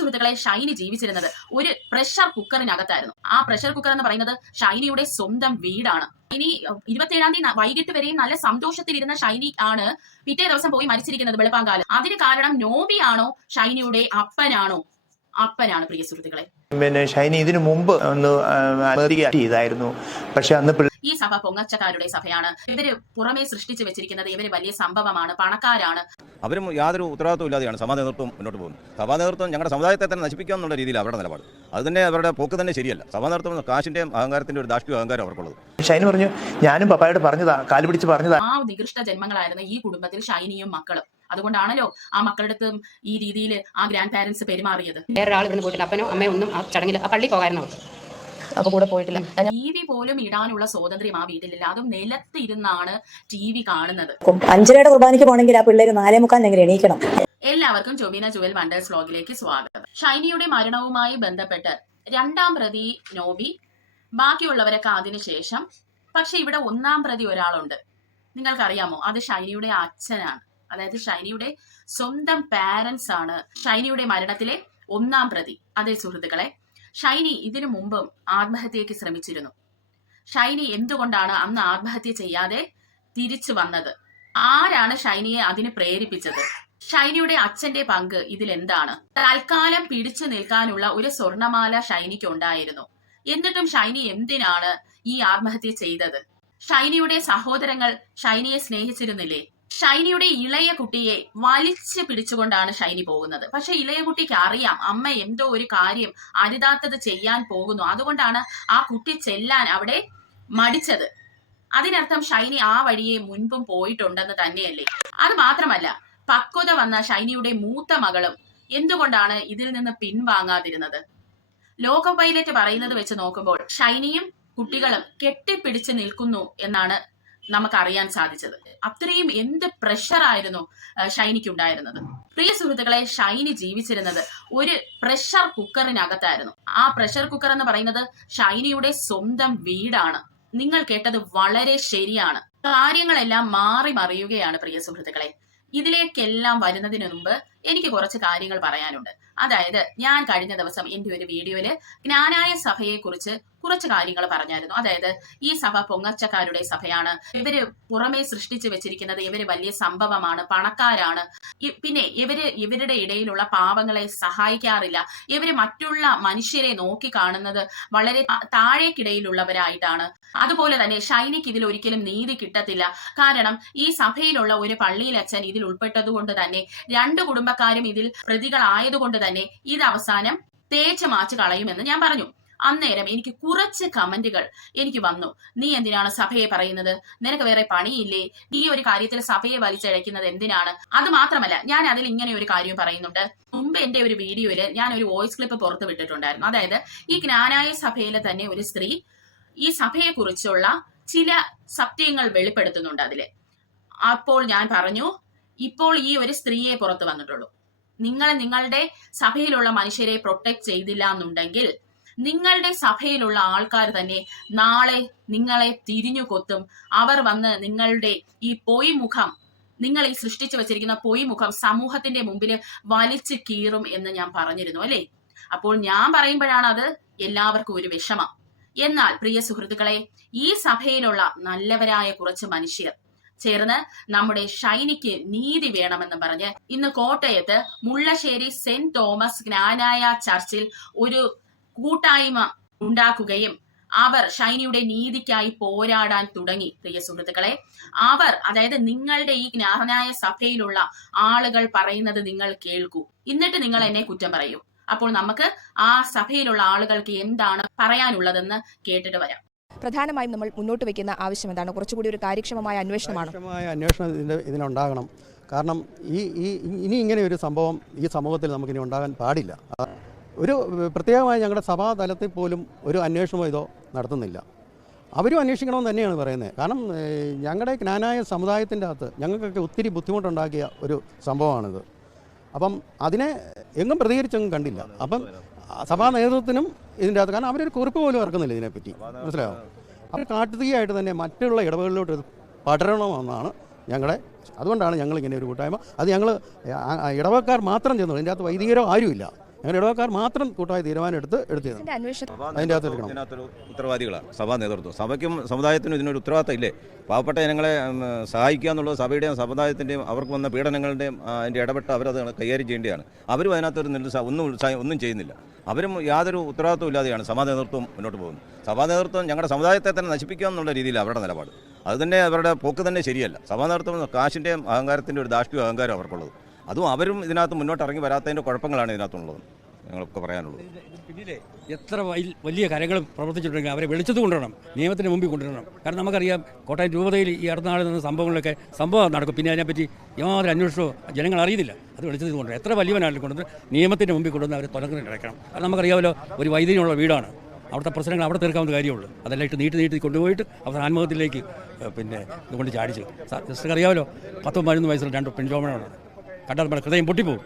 സുഹൃത്തുക്കളെ, ഷൈനി ജീവിച്ചിരുന്നത് ഒരു പ്രഷർ കുക്കറിനകത്തായിരുന്നു. ആ പ്രഷർ കുക്കർ എന്ന് പറയുന്നത് ഷൈനിയുടെ സ്വന്തം വീടാണ്. ഇനി 27-ാം തീയതി വൈകിട്ട് വരെയും നല്ല സന്തോഷത്തിലിരുന്ന ഷൈനി ആണ് പിറ്റേ ദിവസം പോയി മരിച്ചിരിക്കുന്നത് വെളുപ്പാങ്കാലം. അതിന് കാരണം നോബിയാണോ ഷൈനിയുടെ അപ്പനാണോ? അപ്പനാണ് പ്രിയ സുഹൃത്തുക്കളെ. പിന്നെ ഷൈനി ഇതിനു മുമ്പ് ഒന്ന് ചെയ്തായിരുന്നു. പക്ഷെ അന്ന് ഈ സഭ പൊങ്ങച്ചക്കാരുടെ സഭയാണ്. ഇവര് പുറമേ സൃഷ്ടിച്ചു വെച്ചിരിക്കുന്നത് ഇവര് വലിയ സംഭവമാണ്, പണക്കാരാണ്. അവരും യാതൊരു ഉത്തരവാദിത്വം ഇല്ലാതെയാണ് സഭാ നേതൃത്വം മുന്നോട്ട് പോകുന്നത്. സഭാ നേതൃത്വം ഞങ്ങളുടെ സമുദായത്തെ തന്നെ നശിപ്പിക്കുക എന്നുള്ള രീതിയിൽ അവരുടെ നിലപാട്. അത് തന്നെ അവരുടെ പോക്ക് തന്നെ ശരിയല്ല. സഭാ നേതൃത്വം കാശിന്റെയും അഹങ്കാരത്തിന്റെ ഒരു ദാഷ്ട്രീയ അഹങ്കാരം അവർക്കുള്ളത്. ഷൈനി പറഞ്ഞു, ഞാനും പപ്പായോട് പറഞ്ഞതാ, കാല് പിടിച്ച് പറഞ്ഞതാ. ആ നികൃഷ്ട ജന്മങ്ങളായിരുന്നു ഈ കുടുംബത്തിൽ ഷൈനിയും മക്കളും. അതുകൊണ്ടാണല്ലോ ആ മക്കളുടെ അടുത്തും ഈ രീതിയിൽ ആ ഗ്രാൻഡ് പാരന്റ്സ് പെരുമാറിയത്. വേറൊരാൾ ഇവിടുന്ന് പോയിട്ടില്ല. അപ്പനോ അമ്മയോ ഒന്നും ആ ചടങ്ങിൽ ആ പള്ളി പോകായിരുന്നു. അപ്പൊ കൂടെ പോയിട്ടില്ല. TV പോലും ഇടാനുള്ള സ്വാതന്ത്ര്യം ആ വീട്ടിലില്ല. അതും നിലത്തിരുന്നാണ് TV കാണുന്നത്. 5:30 കുർബാനയ്ക്ക് പോകണമെങ്കിൽ ആ പിള്ളേര് 4:45 എണീക്കണം. എല്ലാവർക്കും ജോബിന ജുവൽ വണ്ടേഴ്സ് വ്ലോഗിലേക്ക് സ്വാഗതം. ഷൈനിയുടെ മരണവുമായി ബന്ധപ്പെട്ട് 2ാം പ്രതി നോബി, ബാക്കിയുള്ളവരൊക്കെ അതിനുശേഷം. പക്ഷെ ഇവിടെ 1ാം പ്രതി ഒരാളുണ്ട്. നിങ്ങൾക്കറിയാമോ? അത് ഷൈനിയുടെ അച്ഛനാണ്. അതായത് ഷൈനിയുടെ സ്വന്തം പാരന്റ്സ് ആണ് ഷൈനിയുടെ മരണത്തിലെ 1ാം പ്രതി. അതേ സുഹൃത്തുക്കളെ, ഷൈനി ഇതിനു മുമ്പും ആത്മഹത്യക്ക് ശ്രമിച്ചിരുന്നു. ഷൈനി എന്തുകൊണ്ടാണ് അന്ന് ആത്മഹത്യ ചെയ്യാതെ തിരിച്ചു വന്നത്? ആരാണ് ഷൈനിയെ അതിന് പ്രേരിപ്പിച്ചത്? ഷൈനിയുടെ അച്ഛന്റെ പങ്ക് ഇതിൽ എന്താണ്? തൽക്കാലം പിടിച്ചു നിൽക്കാനുള്ള ഒരു സ്വർണമാല ഷൈനിക്ക് ഉണ്ടായിരുന്നു. എന്നിട്ടും ഷൈനി എന്തിനാണ് ഈ ആത്മഹത്യ ചെയ്തത്? ഷൈനിയുടെ സഹോദരങ്ങൾ ഷൈനിയെ സ്നേഹിച്ചിരുന്നില്ലേ? ഷൈനിയുടെ ഇളയ കുട്ടിയെ വലിച്ചു പിടിച്ചുകൊണ്ടാണ് ഷൈനി പോകുന്നത്. പക്ഷെ ഇളയ കുട്ടിക്ക് അറിയാം അമ്മ എന്തോ ഒരു കാര്യം അരുതാത്തത് ചെയ്യാൻ പോകുന്നു. അതുകൊണ്ടാണ് ആ കുട്ടി ചെല്ലാൻ അവിടെ മടിച്ചത്. അതിനർത്ഥം ഷൈനി ആ വഴിയെ മുൻപും പോയിട്ടുണ്ടെന്ന് തന്നെയല്ലേ? അത് മാത്രമല്ല, പക്വത വന്ന ഷൈനിയുടെ മൂത്ത മകളും എന്തുകൊണ്ടാണ് ഇതിൽ നിന്ന് പിൻവാങ്ങാതിരുന്നത്? ലോക പൈലറ്റ് പറയുന്നത് വെച്ച് നോക്കുമ്പോൾ ഷൈനിയും കുട്ടികളും കെട്ടിപ്പിടിച്ച് നിൽക്കുന്നു എന്നാണ് നമുക്കറിയാൻ സാധിച്ചത്. അത്രയും എന്ത് പ്രഷറായിരുന്നു ഷൈനിക്ക് ഉണ്ടായിരുന്നത്. പ്രിയ സുഹൃത്തുക്കളെ, ഷൈനി ജീവിച്ചിരുന്നത് ഒരു പ്രഷർ കുക്കറിനകത്തായിരുന്നു. ആ പ്രഷർ കുക്കർ എന്ന് പറയുന്നത് ഷൈനിയുടെ സ്വന്തം വീടാണ്. നിങ്ങൾ കേട്ടത് വളരെ ശരിയാണ്. കാര്യങ്ങളെല്ലാം മാറി മറിയുകയാണ് പ്രിയ സുഹൃത്തുക്കളെ. ഇതിലേക്കെല്ലാം വരുന്നതിന് മുമ്പ് എനിക്ക് കുറച്ച് കാര്യങ്ങൾ പറയാനുണ്ട്. അതായത്, ഞാൻ കഴിഞ്ഞ ദിവസം എന്റെ ഒരു വീഡിയോയില് ജ്ഞാനായ സഭയെ കുറിച്ച് കുറച്ച് കാര്യങ്ങൾ പറഞ്ഞായിരുന്നു. അതായത്, ഈ സഭ പൊങ്ങച്ചക്കാരുടെ സഭയാണ്. ഇവര് പുറമേ സൃഷ്ടിച്ചു വെച്ചിരിക്കുന്നത് ഇവര് വലിയ സംഭവമാണ്, പണക്കാരാണ്. പിന്നെ ഇവരുടെ ഇടയിലുള്ള പാവങ്ങളെ സഹായിക്കാറില്ല. ഇവര് മറ്റുള്ള മനുഷ്യരെ നോക്കി കാണുന്നത് വളരെ താഴേക്കിടയിലുള്ളവരായിട്ടാണ്. അതുപോലെ തന്നെ ഷൈനിക്ക് ഇതിൽ ഒരിക്കലും നീതി കിട്ടത്തില്ല. കാരണം ഈ സഭയിലുള്ള ഒരു പള്ളിയിലച്ഛൻ ഇതിൽ ഉൾപ്പെട്ടതുകൊണ്ട് തന്നെ 2 കുടുംബക്കാരും ഇതിൽ പ്രതികളായതുകൊണ്ട് തന്നെ ഇത് അവസാനം തേച്ച് മാച്ച് കളയുമെന്ന് ഞാൻ പറഞ്ഞു. അന്നേരം എനിക്ക് കുറച്ച് കമന്റുകൾ എനിക്ക് വന്നു. നീ എന്തിനാണ് സഭയെ പറയുന്നത്? നിനക്ക് വേറെ പണിയില്ലേ? ഈ ഒരു കാര്യത്തിൽ സഭയെ വലിച്ചഴക്കുന്നത് എന്തിനാണ്? അത് മാത്രമല്ല, ഞാൻ അതിൽ ഇങ്ങനെ ഒരു കാര്യം പറയുന്നുണ്ട്. മുമ്പ് എന്റെ ഒരു വീഡിയോയില് ഞാൻ ഒരു വോയിസ് ക്ലിപ്പ് പുറത്തു വിട്ടിട്ടുണ്ടായിരുന്നു. അതായത്, ഈ ജ്ഞാനായ സഭയിലെ തന്നെ ഒരു സ്ത്രീ ഈ സഭയെ കുറിച്ചുള്ള ചില സത്യങ്ങൾ വെളിപ്പെടുത്തുന്നുണ്ട് അതില്. അപ്പോൾ ഞാൻ പറഞ്ഞു, ഇപ്പോൾ ഈ ഒരു സ്ത്രീയെ പുറത്തു വന്നിട്ടുള്ളൂ. നിങ്ങളുടെ സഭയിലുള്ള മനുഷ്യരെ പ്രൊട്ടക്ട് ചെയ്തില്ല എന്നുണ്ടെങ്കിൽ നിങ്ങളുടെ സഭയിലുള്ള ആൾക്കാർ തന്നെ നാളെ നിങ്ങളെ തിരിഞ്ഞു കൊത്തും. അവർ വന്ന് നിങ്ങളുടെ ഈ പൊയ്മുഖം, നിങ്ങൾ ഈ സൃഷ്ടിച്ചു വെച്ചിരിക്കുന്ന പൊയ്മുഖം സമൂഹത്തിന്റെ മുമ്പിൽ വലിച്ചു കീറും എന്ന് ഞാൻ പറഞ്ഞിരുന്നു അല്ലേ? അപ്പോൾ ഞാൻ പറയുമ്പോഴാണ് അത് എല്ലാവർക്കും ഒരു വിഷമം. എന്നാൽ പ്രിയ സുഹൃത്തുക്കളെ, ഈ സഭയിലുള്ള നല്ലവരായ കുറച്ച് മനുഷ്യർ ചേർന്ന് നമ്മുടെ ഷൈനിക്ക് നീതി വേണമെന്ന് പറഞ്ഞ് ഇന്ന് കോട്ടയത്ത് മുള്ളശ്ശേരി സെന്റ് തോമസ് ജ്ഞാനായ ചർച്ചിൽ ഒരു കൂട്ടായ്മ ഉണ്ടാക്കുകയും അവർ ഷൈനിയുടെ നീതിക്കായി പോരാടാൻ തുടങ്ങി. പ്രിയ സുഹൃത്തുക്കളെ, അവർ, അതായത് നിങ്ങളുടെ ഈ ജ്ഞാനായ സഭയിലുള്ള ആളുകൾ പറയുന്നത് നിങ്ങൾ കേൾക്കൂ, എന്നിട്ട് നിങ്ങൾ എന്നെ കുറ്റം പറയൂ. അപ്പോൾ നമുക്ക് ആ സഭയിലുള്ള ആളുകൾക്ക് എന്താണ് പറയാനുള്ളതെന്ന് കേട്ടിട്ട് വരാം. പ്രധാനമായും നമ്മൾ മുന്നോട്ട് വയ്ക്കുന്ന ആവശ്യം എന്താണ്? കുറച്ചുകൂടി ഒരു കാര്യക്ഷമമായ അന്വേഷണമാണ്. അന്വേഷണം ഇതിനുണ്ടാകണം. കാരണം ഇനി ഇങ്ങനെ ഒരു സംഭവം ഈ സമൂഹത്തിൽ നമുക്കിനി ഉണ്ടാകാൻ പാടില്ല. ഒരു പ്രത്യേകമായി ഞങ്ങളുടെ സഭാ തലത്തിൽ പോലും ഒരു അന്വേഷണമോ ഇതോ നടത്തുന്നില്ല. അവരും അന്വേഷിക്കണമെന്ന് തന്നെയാണ് പറയുന്നത്. കാരണം ഞങ്ങളുടെ ജ്ഞാനായ സമുദായത്തിൻ്റെ അകത്ത് ഞങ്ങൾക്കൊക്കെ ഒത്തിരി ബുദ്ധിമുട്ടുണ്ടാക്കിയ ഒരു സംഭവമാണിത്. അപ്പം അതിനെ എങ്ങും പ്രതികരിച്ചൊന്നും കണ്ടില്ല. അപ്പം സഭാ നേതൃത്വത്തിനും ഇതിൻ്റെ അകത്ത്, കാരണം അവരൊരു കുറിപ്പ് പോലും ഇറക്കുന്നില്ല ഇതിനെപ്പറ്റി, മനസ്സിലാവും. അവർ കാട്ടുതീയായിട്ട് തന്നെ മറ്റുള്ള ഇടവകളിലോട്ട് പടരണമെന്നാണ് ഞങ്ങളുടെ. അതുകൊണ്ടാണ് ഞങ്ങൾ ഇങ്ങനെ ഒരു കൂട്ടായ്മ. അത് ഞങ്ങൾ ഇടവക്കാർ മാത്രം ചെന്നു. ഇതിൻ്റെ അകത്ത് വൈദികരോ ആരുമില്ല. അങ്ങനെ ഇടവക്കാർ മാത്രം കൂട്ടായ തീരുമാനം എടുത്തതാണ്. ഇതിന്റെ അന്വേഷണം അതിൻ്റെ അകത്ത് എടുക്കണം. ഇതിനകത്തൊരു ഉത്തരവാദികളാണ് സഭാ നേതൃത്വം. സഭയ്ക്കും സമുദായത്തിനും ഇതിനൊരു ഉത്തരവാദിത്തം ഇല്ലേ? പാവപ്പെട്ട ജനങ്ങളെ സഹായിക്കുക എന്നുള്ളത് സഭയുടെയും സമുദായത്തിൻ്റെയും അവർക്ക് വന്ന പീഡനങ്ങളുടെയും അതിൻ്റെ ഇടപെട്ട് അവരത് കൈകാര്യം ചെയ്യേണ്ടതാണ്. അവരും അതിനകത്തൊരു ഒന്നും ചെയ്യുന്നില്ല. അവരും യാതൊരു ഉത്തരവാദിത്വം ഇല്ലാതെയാണ് സഭാ നേതൃത്വം മുന്നോട്ട് പോകുന്നത്. സഭാ നേതൃത്വം ഞങ്ങളുടെ സമുദായത്തെ തന്നെ നശിപ്പിക്കുക എന്നുള്ള രീതിയിൽ അവരുടെ നിലപാട്. അതുതന്നെ അവരുടെ പോക്ക് തന്നെ ശരിയല്ല. സഭാ നേതൃത്വം കാശിൻ്റെയും അഹങ്കാരത്തിൻ്റെ ഒരു ധാർഷ്ട്യ അഹങ്കാരം അവർക്കുള്ളത്. അതും അവരും ഇതിനകത്ത് മുന്നോട്ട് ഇറങ്ങി വരാത്തതിൻ്റെ കുഴപ്പങ്ങളാണ് ഇതിനകത്തുള്ളത്. ഞങ്ങൾക്ക് പറയാനുള്ളത് പിന്നീട് എത്ര വലിയ കാര്യങ്ങൾ പ്രവർത്തിച്ചിട്ടുണ്ടെങ്കിൽ അവരെ വെളിച്ചത്ത് കൊണ്ടുവരണം, നിയമത്തിന് മുമ്പിൽ കൊണ്ടുവരണം. കാരണം നമുക്കറിയാം കോട്ടയം രൂപതയിൽ ഈ അടുത്ത നാളിൽ നിന്ന് സംഭവം നടക്കും. പിന്നെ അതിനെപ്പറ്റി യാതൊരു അന്വേഷണവും ജനങ്ങൾ അറിയുന്നില്ല. അത് വെളിച്ചത്തിൽ കൊണ്ടുവരണം. എത്ര വലിയവനാലും കൊണ്ടുവന്ന് നിയമത്തിൻ്റെ മുമ്പിൽ കൊണ്ടുവന്ന് അവരെ തുറന്നിടക്കണം. കാരണം നമുക്കറിയാമല്ലോ, ഒരു വൈദ്യുതിയുള്ള വീടാണ്. അവിടുത്തെ പ്രശ്നങ്ങൾ അവിടെ തീർക്കാവുന്ന കാര്യമുള്ളൂ. അതെല്ലാം ഇട്ട് നീട്ടി കൊണ്ടുപോയിട്ട് അവർ ആത്മഹത്യയിലേക്ക് ഇതുകൊണ്ട് ചാടിച്ചു. ജസ്റ്റ് അറിയാമല്ലോ, 10-11 വയസ്സുള്ള 2 പെൺചോമനാണ്. കണ്ടാൽ നമ്മുടെ ഹൃദയം പൊട്ടിപ്പോകും.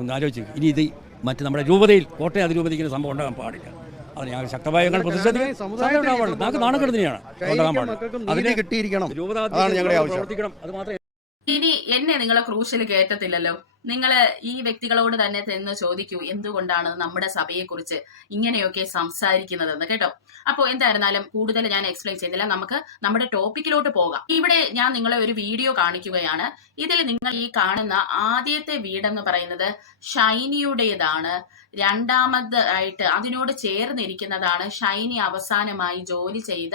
ഒന്ന് ആലോചിച്ച് മറ്റ് നമ്മുടെ രൂപതയിൽ കോട്ടയം അതിരൂപതയ്ക്ക് സംഭവം ഉണ്ടാകാൻ പാടില്ല. അത് ഞങ്ങൾ ശക്തമായ നമുക്ക് നാണക്കേട് തന്നെയാണ് ഉണ്ടാകാൻ പാടില്ല. അതിനെ കിട്ടിയിരിക്കണം. പ്രവർത്തിക്കണം. അത് മാത്രമേ ഇനി എന്നെ നിങ്ങളെ ക്രൂശിൽ കയറ്റത്തില്ലല്ലോ. നിങ്ങൾ ഈ വ്യക്തികളോട് തന്നെ ചെന്ന് ചോദിക്കൂ എന്തുകൊണ്ടാണ് നമ്മുടെ സഭയെക്കുറിച്ച് ഇങ്ങനെയൊക്കെ സംസാരിക്കുന്നതെന്ന്, കേട്ടോ. അപ്പോൾ എന്തായിരുന്നാലും കൂടുതൽ ഞാൻ എക്സ്പ്ലെയിൻ ചെയ്യുന്നില്ല, നമുക്ക് നമ്മുടെ ടോപ്പിക്കിലോട്ട് പോകാം. ഇവിടെ ഞാൻ നിങ്ങളെ ഒരു വീഡിയോ കാണിക്കുകയാണ്. ഇതിൽ നിങ്ങൾ ഈ കാണുന്ന ആദ്യത്തെ വീടെന്ന് പറയുന്നത് ഷൈനിയുടേതാണ്. രണ്ടാമതായിട്ട് അതിനോട് ചേർന്നിരിക്കുന്നതാണ് ഷൈനി അവസാനമായി ജോലി ചെയ്ത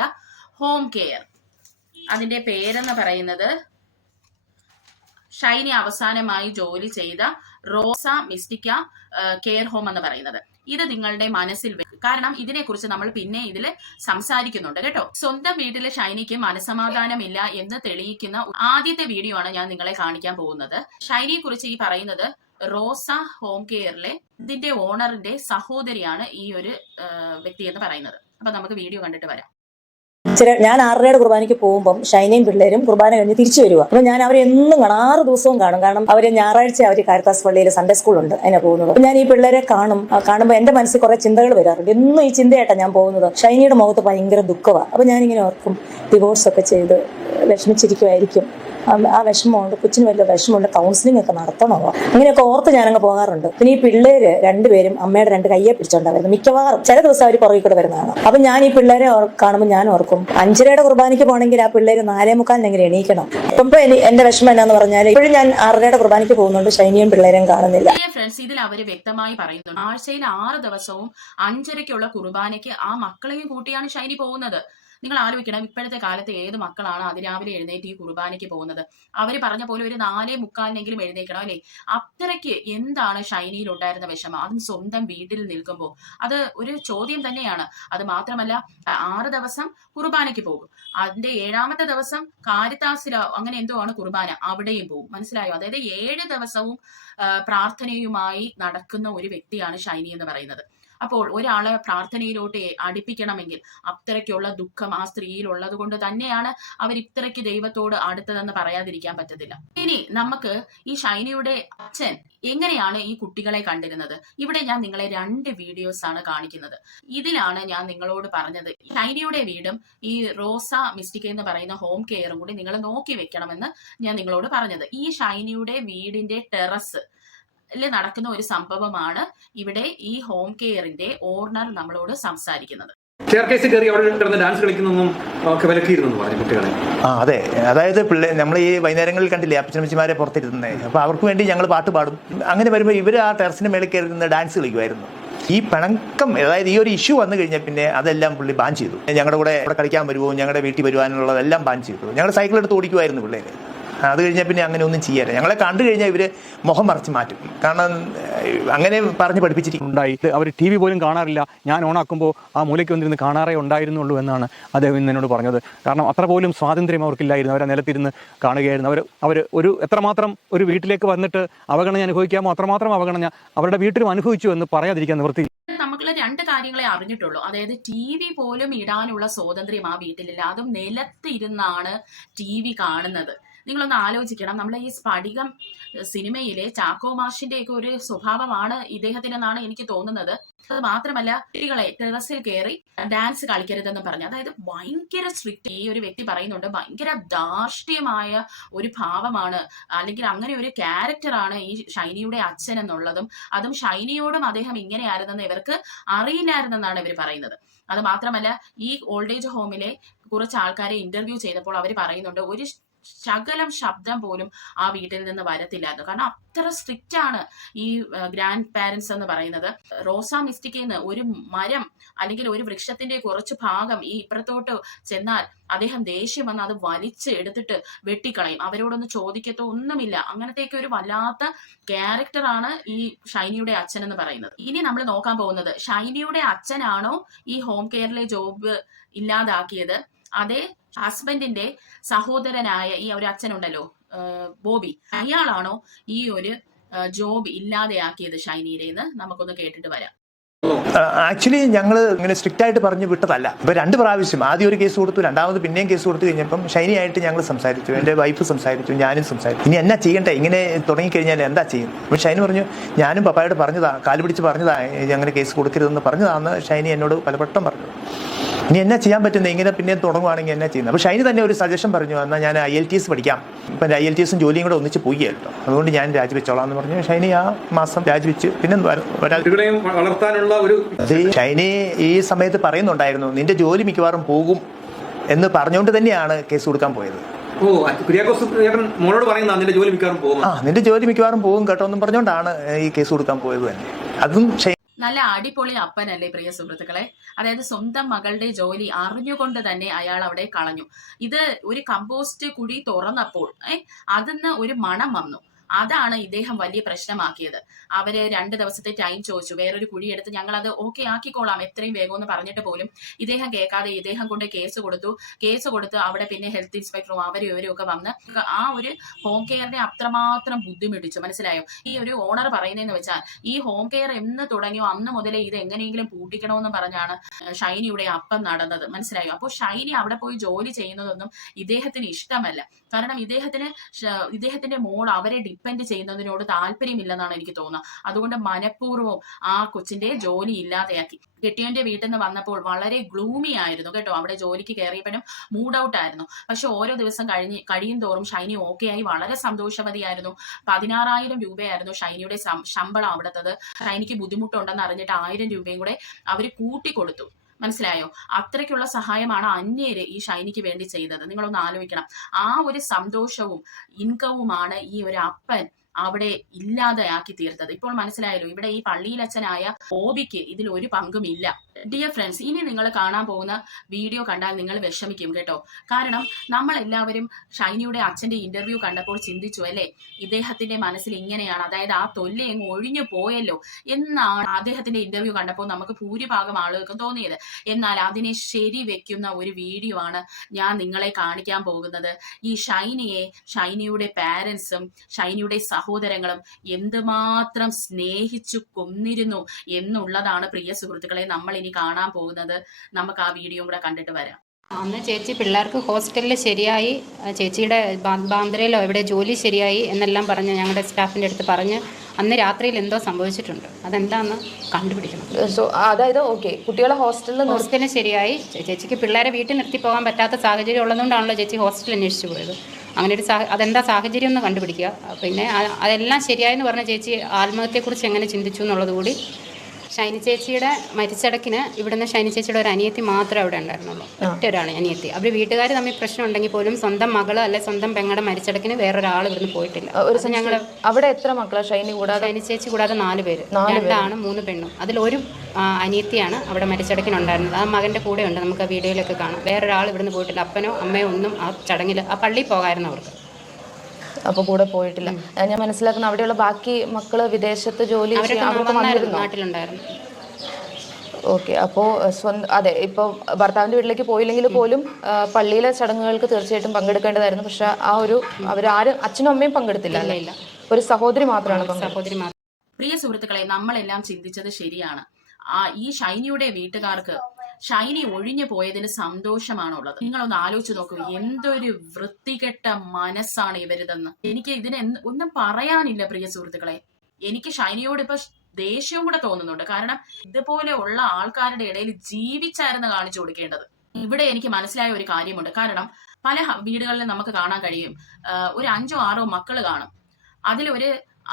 ഹോം കെയർ. അതിന്റെ പേരെന്ന് പറയുന്നത് ഷൈനി അവസാനമായി ജോലി ചെയ്ത റോസ മിസ്റ്റിക്ക കെയർ ഹോം എന്ന് പറയുന്നത്. ഇത് നിങ്ങളുടെ മനസ്സിൽ വെക്കും. കാരണം ഇതിനെക്കുറിച്ച് നമ്മൾ പിന്നെ ഇതിൽ സംസാരിക്കുന്നുണ്ട്, കേട്ടോ. സ്വന്തം വീട്ടിലെ ഷൈനിക്ക് മനസമാധാനമില്ല എന്ന് തെളിയിക്കുന്ന ആദ്യത്തെ വീഡിയോ ആണ് ഞാൻ നിങ്ങളെ കാണിക്കാൻ പോകുന്നത്. ഷൈനിയെ കുറിച്ച് ഈ പറയുന്നത് റോസ ഹോം കെയറിലെ ഇതിന്റെ ഓണറിന്റെ സഹോദരിയാണ് ഈ ഒരു വ്യക്തി എന്ന് പറയുന്നത്. അപ്പൊ നമുക്ക് വീഡിയോ കണ്ടിട്ട് വരാം. ഞാൻ 6:30 കുർബാനയ്ക്ക് പോകുമ്പോൾ ഷൈനയും പിള്ളേരും കുർബാന കഴിഞ്ഞ് തിരിച്ചു വരുക. അപ്പൊ ഞാൻ അവരെ എന്നും കാണും, 6 ദിവസവും കാണും. കാരണം അവര് ഞായറാഴ്ച അവർ കാരിത്താസ് പള്ളിയിൽ സൺഡേ സ്കൂളുണ്ട്, അതിനാ പോകുന്നത്. അപ്പൊ ഞാൻ ഈ പിള്ളേരെ കാണുമ്പോൾ എന്റെ മനസ്സിൽ കുറെ ചിന്തകൾ വരാറുണ്ട്. എന്നും ഈ ചിന്തയായിട്ടാണ് ഞാൻ പോകുന്നത്. ഷൈനിയുടെ മുഖത്ത് ഭയങ്കര ദുഃഖമാണ്. അപ്പൊ ഞാനിങ്ങനെ ഓർക്കും, ഡിവോഴ്സ് ഒക്കെ ചെയ്ത് വിഷമിച്ചിരിക്കുമായിരിക്കും, ആ വിഷമമുണ്ട്, കൊച്ചിന് വലിയ വിഷമമുണ്ട്, കൗൺസിലിംഗ് ഒക്കെ നടത്തണോ, അങ്ങനെയൊക്കെ ഓർത്ത് ഞാനങ്ങ് പോകാറുണ്ട്. പിന്നെ ഈ പിള്ളേര് രണ്ടുപേരും അമ്മയുടെ 2 കയ്യെ പിടിച്ചോണ്ടായിരുന്നു. മിക്കവാറും ചില ദിവസം അവർ പുറകെ കൂടെ വരുന്നതാണ്. അപ്പൊ ഞാൻ ഈ പിള്ളേരെ കാണുമ്പോൾ ഞാൻ ഓർക്കും, 5:30 കുർബാനയ്ക്ക് പോകണമെങ്കിൽ ആ പിള്ളേര് 4:45 എണീക്കണം. അപ്പൊ എന്റെ വിഷമം എന്നാന്ന് പറഞ്ഞാൽ ഇപ്പോഴും ഞാൻ 6:30 കുർബാനയ്ക്ക് പോകുന്നുണ്ട്, ഷൈനിയും പിള്ളേരും കാണുന്നില്ല. ഫ്രണ്ട്സ്, ഇതിൽ അവര് വ്യക്തമായി പറയുന്നുണ്ട്, ആഴ്ചയിൽ 6 ദിവസവും 5:30-ക്കുള്ള കുർബാനയ്ക്ക് ആ മക്കളെയും കൂട്ടിയാണ് ഷൈനി പോകുന്നത്. നിങ്ങൾ ആലോചിക്കണം, ഇപ്പോഴത്തെ കാലത്ത് ഏത് മക്കളാണ് അതിരാവിലെ എഴുന്നേറ്റ് ഈ കുർബാനയ്ക്ക് പോകുന്നത്? അവര് പറഞ്ഞ പോലെ ഒരു 4:45 എഴുന്നേക്കണം, അല്ലേ? അത്രയ്ക്ക് എന്താണ് ഷൈനിയിൽ ഉണ്ടായിരുന്ന വിഷമം, അതും സ്വന്തം വീട്ടിൽ നിൽക്കുമ്പോൾ. അത് ഒരു ചോദ്യം തന്നെയാണ്. അത് മാത്രമല്ല, 6 ദിവസം കുർബാനയ്ക്ക് പോകും, അതിന്റെ 7ാമത്തെ ദിവസം കാരിത്താസിലോ അങ്ങനെ എന്തോ ആണ് കുർബാന, അവിടെയും പോകും. മനസ്സിലായോ? അതായത് 7 ദിവസവും പ്രാർത്ഥനയുമായി നടക്കുന്ന ഒരു വ്യക്തിയാണ് ഷൈനി എന്ന് പറയുന്നത്. അപ്പോൾ ഒരാളെ പ്രാർത്ഥനയിലോട്ട് അടുപ്പിക്കണമെങ്കിൽ അത്രയ്ക്കുള്ള ദുഃഖം ആ സ്ത്രീയിൽ ഉള്ളത് കൊണ്ട് തന്നെയാണ് അവർ ഇത്രയ്ക്ക് ദൈവത്തോട് അടുത്തതെന്ന് പറയാതിരിക്കാൻ പറ്റത്തില്ല. ഇനി നമുക്ക് ഈ ഷൈനിയുടെ അച്ഛൻ എങ്ങനെയാണ് ഈ കുട്ടികളെ കണ്ടിരുന്നത്? ഇവിടെ ഞാൻ നിങ്ങളെ 2 വീഡിയോസ് ആണ് കാണിക്കുന്നത്. ഇതിലാണ് ഞാൻ നിങ്ങളോട് പറഞ്ഞത്, ഷൈനിയുടെ വീടും ഈ റോസ മിസ്റ്റിക്ക എന്ന് പറയുന്ന ഹോം കെയറും കൂടി നിങ്ങൾ നോക്കി വെക്കണമെന്ന് ഞാൻ നിങ്ങളോട് പറഞ്ഞത്. ഈ ഷൈനിയുടെ വീടിന്റെ ടെറസ് നടക്കുന്ന ഒരു സംഭവമാണ് ഇവിടെ ഈ ഹോം കെയറിന്റെ ഓണർ നമ്മളോട് സംസാരിക്കുന്നത്. ഡാൻസ് കളിക്കുന്നൊന്നും കുട്ടികളെ. അതെ, അതായത് നമ്മൾ ഈ വൈകുന്നേരങ്ങളിൽ കണ്ടില്ലേ അപ്പച്ചനമ്മച്ചിമാരെ പുറത്തിരുന്നേ, അപ്പൊ അവർക്ക് വേണ്ടി ഞങ്ങൾ പാട്ട് പാടും. അങ്ങനെ വരുമ്പോൾ ഇവർ ആ ടെറസിന്റെ മേളിൽ കയറി നിന്ന് ഡാൻസ് കളിക്കുമായിരുന്നു. ഈ പിണക്കം, അതായത് ഈ ഒരു ഇഷ്യൂ വന്നു കഴിഞ്ഞാൽ പിന്നെ അതെല്ലാം പുള്ളി ബാൻ ചെയ്തു. ഞങ്ങളുടെ കൂടെ അവിടെ കളിക്കാൻ വരുമോ, ഞങ്ങളുടെ വീട്ടിൽ വരുവാനുള്ളതെല്ലാം ബാൻ ചെയ്തു. ഞങ്ങൾ സൈക്കിൾ എടുത്ത് ഓടിക്കുമായിരുന്നു പിള്ളേര്. അത് കഴിഞ്ഞാൽ പിന്നെ അങ്ങനെ ഒന്നും ചെയ്യാറില്ല. ഞങ്ങളെ കണ്ടു കഴിഞ്ഞാൽ ഇവര് മുഖം മറച്ച് മാറ്റും. കാരണം അങ്ങനെ പറഞ്ഞ് പഠിപ്പിച്ചിട്ടുണ്ടായിട്ട് അവർ TV പോലും കാണാറില്ല. ഞാൻ ഓണാക്കുമ്പോൾ ആ മൂലയ്ക്ക് വന്നിരുന്ന് കാണാറേ ഉണ്ടായിരുന്നുള്ളൂ എന്നാണ് അദ്ദേഹം എന്നോട് പറഞ്ഞത്. കാരണം അത്ര പോലും സ്വാതന്ത്ര്യം അവർക്കില്ലായിരുന്നു. അവരെ നിലത്തിരുന്ന് കാണുകയായിരുന്നു. അവർ ഒരു എത്രമാത്രം ഒരു വീട്ടിലേക്ക് വന്നിട്ട് അവഗണന അനുഭവിക്കാമോ അത്രമാത്രം അവഗണന അവരുടെ വീട്ടിലും അനുഭവിച്ചു എന്ന് പറയാതിരിക്കാൻ നിവൃത്തി. നമുക്കുള്ള 2 കാര്യങ്ങളെ അറിഞ്ഞിട്ടുള്ളൂ. അതായത് TV പോലും ഇടാനുള്ള സ്വാതന്ത്ര്യം ആ വീട്ടിലില്ല. അതും നിലത്തിരുന്നാണ് TV കാണുന്നത്. നിങ്ങളൊന്ന് ആലോചിക്കണം. നമ്മളെ ഈ സ്ഫടികം സിനിമയിലെ ചാക്കോ മാഷിന്റെ ഒക്കെ ഒരു സ്വഭാവമാണ് ഇദ്ദേഹത്തിനെന്നാണ് എനിക്ക് തോന്നുന്നത്. അത് മാത്രമല്ല, കുട്ടികളെ ടെറസിൽ കയറി ഡാൻസ് കളിക്കരുതെന്ന് പറഞ്ഞു. അതായത് ഭയങ്കര സ്ട്രിക്റ്റ്. ഈ ഒരു വ്യക്തി പറയുന്നുണ്ട്, ഭയങ്കര ധാർഷ്ട്യമായ ഒരു ഭാവമാണ്, അല്ലെങ്കിൽ അങ്ങനെ ഒരു ക്യാരക്ടറാണ് ഈ ഷൈനിയുടെ അച്ഛൻ എന്നുള്ളതും, അതും ഷൈനിയോടും അദ്ദേഹം ഇങ്ങനെയായിരുന്നെന്ന് ഇവർക്ക് അറിയില്ലായിരുന്നെന്നാണ് ഇവർ പറയുന്നത്. അത് മാത്രമല്ല, ഈ ഓൾഡ് ഏജ് ഹോമിലെ കുറച്ച് ആൾക്കാരെ ഇന്റർവ്യൂ ചെയ്തപ്പോൾ അവർ പറയുന്നുണ്ട്, ഒരു ശകലം ശബ്ദം പോലും ആ വീട്ടിൽ നിന്ന് വരത്തില്ലായിരുന്നു. കാരണം അത്ര സ്ട്രിക്റ്റ് ആണ് ഈ ഗ്രാൻഡ് പാരന്റ്സ് എന്ന് പറയുന്നത്. റോസാ മിസ്റ്റിക്കിന്ന് ഒരു മരം അല്ലെങ്കിൽ ഒരു വൃക്ഷത്തിന്റെ കുറച്ച് ഭാഗം ഈ ഇപ്പുറത്തോട്ട് ചെന്നാൽ അദ്ദേഹം ദേഷ്യം വന്ന് അത് വലിച്ച് എടുത്തിട്ട് വെട്ടിക്കളയും. അവരോടൊന്ന് ചോദിക്കത്തോ ഒന്നുമില്ല. അങ്ങനത്തെയൊക്കെ ഒരു വല്ലാത്ത ക്യാരക്ടറാണ് ഈ ഷൈനിയുടെ അച്ഛൻ എന്ന് പറയുന്നത്. ഇനി നമ്മൾ നോക്കാൻ പോകുന്നത്, ഷൈനിയുടെ അച്ഛനാണോ ഈ ഹോം കെയറിലെ ജോബ് ഇല്ലാതാക്കിയത്, അതേ ഹസ്ബൻഡിന്റെ സഹോദരനായ ഈ ഒരു അച്ഛനുണ്ടല്ലോ ബോബി, അയാളാണോ ഈ ഒരു ജോബ് ഇല്ലാതെയാക്കിയത് ഷൈനിയുടേന്ന്? നമുക്കൊന്ന് കേട്ടിട്ട് വരാം. ആക്ച്വലി ഞങ്ങൾ ഇങ്ങനെ സ്ട്രിക്റ്റ് ആയിട്ട് പറഞ്ഞു വിട്ടതല്ല. ഇപ്പൊ 2 പ്രാവശ്യം, ആദ്യം ഒരു കേസ് കൊടുത്തു, രണ്ടാമത് പിന്നെയും കേസ് കൊടുത്തു കഴിഞ്ഞപ്പം ഷൈനിയായിട്ട് ഞങ്ങൾ സംസാരിച്ചു, എൻ്റെ വൈഫ് സംസാരിച്ചു, ഞാനും സംസാരിച്ചു. ഇനി എന്നാ ചെയ്യണ്ടേ, ഇങ്ങനെ തുടങ്ങിക്കഴിഞ്ഞാൽ എന്താ ചെയ്യും? അപ്പോൾ ഷൈനി പറഞ്ഞു, ഞാനും പപ്പായോട് പറഞ്ഞതാ, കാല് പിടിച്ച് പറഞ്ഞതാ, അങ്ങനെ കേസ് കൊടുക്കരുതെന്ന് പറഞ്ഞതാന്ന് ഷൈനി എന്നോട് പലവട്ടം പറഞ്ഞു. ഇനി എന്നാ ചെയ്യാൻ പറ്റുന്നത്, ഇങ്ങനെ പിന്നെ തുടങ്ങുവാണെങ്കിൽ എന്നാ ചെയ്യുന്നത്? അപ്പോൾ ഷൈനി തന്നെ ഒരു സജഷൻ പറഞ്ഞു, എന്നാൽ ഞാൻ IELTS പഠിക്കാം, ഇപ്പം IELTS ജോലിയും കൂടെ ഒന്നിച്ച് പോയി കേട്ടോ, അതുകൊണ്ട് ഞാൻ രാജിവെച്ചോളാം എന്ന് പറഞ്ഞു. ഷൈനി ആ മാസം രാജിവെച്ച് പിന്നെ വളർത്താനുള്ള ഒരു ഷൈനി ഈ സമയത്ത് പറയുന്നുണ്ടായിരുന്നു, നിന്റെ ജോലി മിക്കവാറും പോകും എന്ന് പറഞ്ഞുകൊണ്ട് തന്നെയാണ് കേസ് കൊടുക്കാൻ പോയത്. മോളോട് പറയുന്ന നിന്റെ ജോലി മിക്കവാറും പോകും, നിന്റെ ജോലി മിക്കവാറും പോകും കേട്ടോ എന്നും പറഞ്ഞുകൊണ്ടാണ് ഈ കേസ് കൊടുക്കാൻ പോയത് തന്നെ. അതും നല്ല അടിപൊളി അപ്പനല്ലേ പ്രിയ സുഹൃത്തുക്കളെ. അതായത് സ്വന്തം മകളുടെ ജോലി അറിഞ്ഞുകൊണ്ട് തന്നെ അയാൾ അവിടെ കളഞ്ഞു. ഇത് ഒരു കമ്പോസ്റ്റ് കുഴി തുറന്നപ്പോൾ അതിന്ന് ഒരു മണം വന്നു. അതാണ് ഇദ്ദേഹം വലിയ പ്രശ്നമാക്കിയത്. അവര് 2 ദിവസത്തെ ടൈം ചോദിച്ചു, വേറൊരു കുഴിയെടുത്ത് ഞങ്ങൾ അത് ഓക്കെ ആക്കിക്കോളാം എത്രയും വേഗം എന്ന് പറഞ്ഞിട്ട് പോലും ഇദ്ദേഹം കേൾക്കാതെ ഇദ്ദേഹം കൊണ്ട് കേസ് കൊടുത്ത് അവിടെ പിന്നെ ഹെൽത്ത് ഇൻസ്പെക്ടറും അവരും ഇവരും ഒക്കെ വന്ന് ആ ഒരു ഹോം കെയറിനെ അത്രമാത്രം ബുദ്ധിമുട്ടിച്ചു. മനസ്സിലായോ? ഈ ഒരു ഓണർ പറയുന്നതെന്ന് വെച്ചാൽ, ഈ ഹോം കെയർ എന്ന് തുടങ്ങിയോ അന്ന് മുതലേ ഇത് എങ്ങനെയെങ്കിലും പൂട്ടിക്കണമെന്ന് പറഞ്ഞാണ് ഷൈനിയുടെ അപ്പം നടന്നത്. മനസ്സിലായോ? അപ്പോൾ ഷൈനി അവിടെ പോയി ജോലി ചെയ്യുന്നതൊന്നും ഇദ്ദേഹത്തിന് ഇഷ്ടമല്ല. കാരണം ഇദ്ദേഹത്തിന്റെ മോൾ അവരെ ഡിപ്പെൻഡ് ചെയ്യുന്നതിനോട് താല്പര്യമില്ലെന്നാണ് എനിക്ക് തോന്നുന്നത്. അതുകൊണ്ട് മനഃപൂർവ്വം ആ കൊച്ചിന്റെ ജോലി ഇല്ലാതെയാക്കി. കെട്ടിയന്റെ വീട്ടിൽ നിന്ന് വന്നപ്പോൾ വളരെ ഗ്ലൂമി ആയിരുന്നു കേട്ടോ. അവിടെ ജോലിക്ക് കയറിയപ്പോഴും മൂഡ് ഔട്ട് ആയിരുന്നു. പക്ഷെ ഓരോ ദിവസം കഴിയും തോറും ഷൈനി ഓക്കെ ആയി വളരെ സന്തോഷവതിയായിരുന്നു. 16,000 രൂപയായിരുന്നു ഷൈനിയുടെ ശമ്പളം അവിടുത്തത്. ഷൈനിക്ക് ബുദ്ധിമുട്ടുണ്ടെന്ന് അറിഞ്ഞിട്ട് 1000 രൂപയും കൂടെ അവർ കൂട്ടിക്കൊടുത്തു. മനസ്സിലായോ? അത്രയ്ക്കുള്ള സഹായമാണ് അന്യര് ഈ ഷൈനിക്ക് വേണ്ടി ചെയ്തത്. നിങ്ങളൊന്ന് ആലോചിക്കണം. ആ ഒരു സന്തോഷവും ഇൻകവുമാണ് ഈ ഒരു അപ്പൻ അവിടെ ഇല്ലാതെയാക്കി തീർത്തത്. ഇപ്പോൾ മനസ്സിലായല്ലോ, ഇവിടെ ഈ പള്ളിയിലച്ഛനായ ബോബിക്ക് ഇതിൽ ഒരു പങ്കുമില്ല. ഡിയർ ഫ്രണ്ട്സ്, ഇനി നിങ്ങൾ കാണാൻ പോകുന്ന വീഡിയോ കണ്ടാൽ നിങ്ങൾ വിഷമിക്കും കേട്ടോ. കാരണം നമ്മൾ എല്ലാവരും ഷൈനിയുടെ അച്ഛന്റെ ഇന്റർവ്യൂ കണ്ടപ്പോൾ ചിന്തിച്ചു അല്ലേ, ഇദ്ദേഹത്തിന്റെ മനസ്സിൽ ഇങ്ങനെയാണ്, അതായത് ആ തൊല്ല് എങ്ങ് ഒഴിഞ്ഞു പോയല്ലോ എന്നാണ് അദ്ദേഹത്തിന്റെ ഇന്റർവ്യൂ കണ്ടപ്പോൾ നമുക്ക് ഭൂരിഭാഗം ആളുകൾക്കും തോന്നിയത്. എന്നാൽ അതിനെ ശരി വെക്കുന്ന ഒരു വീഡിയോ ആണ് ഞാൻ നിങ്ങളെ കാണിക്കാൻ പോകുന്നത്. ഈ ഷൈനിയുടെ പാരൻസും ഷൈനിയുടെ സഹോദരങ്ങളും എന്തുമാത്രം സ്നേഹിച്ചു കൊന്നിരുന്നു എന്നുള്ളതാണ് പ്രിയ സുഹൃത്തുക്കളെ നമ്മൾ ഇനി കാണാൻ പോകുന്നത്. നമുക്ക് ആ വീഡിയോ കൂടെ കണ്ടിട്ട് വരാം. അന്ന് ചേച്ചി പിള്ളേർക്ക് ഹോസ്റ്റലിൽ ശരിയായി, ചേച്ചിയുടെ ബാന്ദ്രയിലോ എവിടെ ജോലി ശരിയായി എന്നെല്ലാം പറഞ്ഞ് ഞങ്ങളുടെ സ്റ്റാഫിൻ്റെ അടുത്ത് പറഞ്ഞ് അന്ന് രാത്രിയിൽ എന്തോ സംഭവിച്ചിട്ടുണ്ട്. അതെന്താണെന്ന് കണ്ടുപിടിക്കണം. അതായത് ഓക്കെ, കുട്ടികളെ ഹോസ്റ്റലിൽ ശരിയായി, ചേച്ചിക്ക് പിള്ളേരെ വീട്ടിൽ നിർത്തി പോകാൻ പറ്റാത്ത സാഹചര്യം ഉള്ളതുകൊണ്ടാണല്ലോ ചേച്ചി ഹോസ്റ്റലിൽ അന്വേഷിച്ചു പോയത്. അങ്ങനെ ഒരു അതെന്താ സാഹചര്യം ഒന്ന് കണ്ടുപിടിക്കുക. പിന്നെ അതെല്ലാം ശരിയായെന്ന് പറഞ്ഞ ചേച്ചി ആത്മഹത്യയെക്കുറിച്ച് എങ്ങനെ ചിന്തിച്ചു എന്നുള്ളത് കൂടി. ഷൈനി ചേച്ചിയുടെ മരിച്ചടക്കിന് ഇവിടുന്ന് ഷൈനി ചേച്ചിയുടെ ഒരു അനിയത്തി മാത്രമേ അവിടെ ഉണ്ടായിരുന്നുള്ളൂ. ഒറ്റ ഒരാളെ അനിയത്തി. അവർ വീട്ടുകാർ തമ്മിൽ പ്രശ്നം ഉണ്ടെങ്കിൽ പോലും സ്വന്തം മകള് അല്ലെ സ്വന്തം പെങ്ങളുടെ മരിച്ചടക്കിന് വേറൊരാൾ ഇവിടുന്ന് പോയിട്ടില്ല. ഞങ്ങൾ അവിടെ എത്ര മക്കളാണ്? ഷൈനി ചേച്ചി കൂടാതെ 4 പേര്, 2 ആണും 3 പെണ്ണും. അതിലൊരു അനിയത്തിയാണ് അവിടെ മരിച്ചടക്കിനുണ്ടായിരുന്നത്. ആ മകൻ്റെ കൂടെ ഉണ്ട്, നമുക്ക് ആ വീഡിയോയിലൊക്കെ കാണാം. വേറൊരാൾ ഇവിടുന്ന് പോയിട്ടില്ല. അപ്പനോ അമ്മയോ ഒന്നും ആ ചടങ്ങിൽ, ആ പള്ളിയിൽ പോകായിരുന്നു അവർക്ക്. അപ്പോൾ കൂടെ പോയിട്ടില്ല. ഞാൻ മനസ്സിലാക്കുന്ന അവിടെയുള്ള ബാക്കി മക്കള് വിദേശത്ത് ജോലി നാട്ടിലുണ്ടായിരുന്നു. ഓക്കെ. അപ്പോൾ അതെ, ഇപ്പോൾ ഭർത്താവിൻ്റെ വീട്ടിലേക്ക് പോയില്ലെങ്കിൽ പോലും പള്ളിയിലെ ചടങ്ങുകൾക്ക് തീർച്ചയായിട്ടും പങ്കെടുക്കേണ്ടതായിരുന്നു. പക്ഷെ ആ ഒരു അവരാരും അച്ഛനും അമ്മയും പങ്കെടുത്തില്ല. ഒരു സഹോദരി മാത്രമാണ്. പ്രിയ സുഹൃത്തുക്കളെ, നമ്മളെല്ലാം ചിന്തിച്ചത് ശരിയാണ്. ഈ ഷൈനിയുടെ വീട്ടുകാർക്ക് ഷൈനി ഒഴിഞ്ഞു പോയതിന് സന്തോഷമാണുള്ളത്. നിങ്ങളൊന്ന് ആലോചിച്ച് നോക്കൂ, എന്തൊരു വൃത്തികെട്ട മനസ്സാണ് ഇവരിതെന്ന്. എനിക്ക് ഇതിന് ഒന്നും പറയാനില്ല പ്രിയ സുഹൃത്തുക്കളെ. എനിക്ക് ഷൈനിയോട് ഇപ്പൊ ദേഷ്യവും കൂടെ തോന്നുന്നുണ്ട്. കാരണം ഇതുപോലെ ഉള്ള ആൾക്കാരുടെ ഇടയിൽ ജീവിച്ചായിരുന്നു കാണിച്ചു കൊടുക്കേണ്ടത്. ഇവിടെ എനിക്ക് മനസ്സിലായ ഒരു കാര്യമുണ്ട്. കാരണം പല വീടുകളിലും നമുക്ക് കാണാൻ കഴിയും, ഒരു 5 or 6 മക്കള് കാണും. അതിലൊരു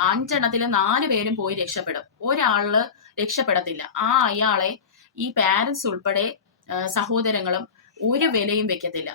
5 എണ്ണത്തില് 4 പേരും പോയി രക്ഷപ്പെടും, ഒരാള് രക്ഷപ്പെടത്തില്ല. അയാളെ ഈ പാരന്റ്സ് ഉൾപ്പെടെ സഹോദരങ്ങളും ഒരു വിലയും വെക്കത്തില്ല.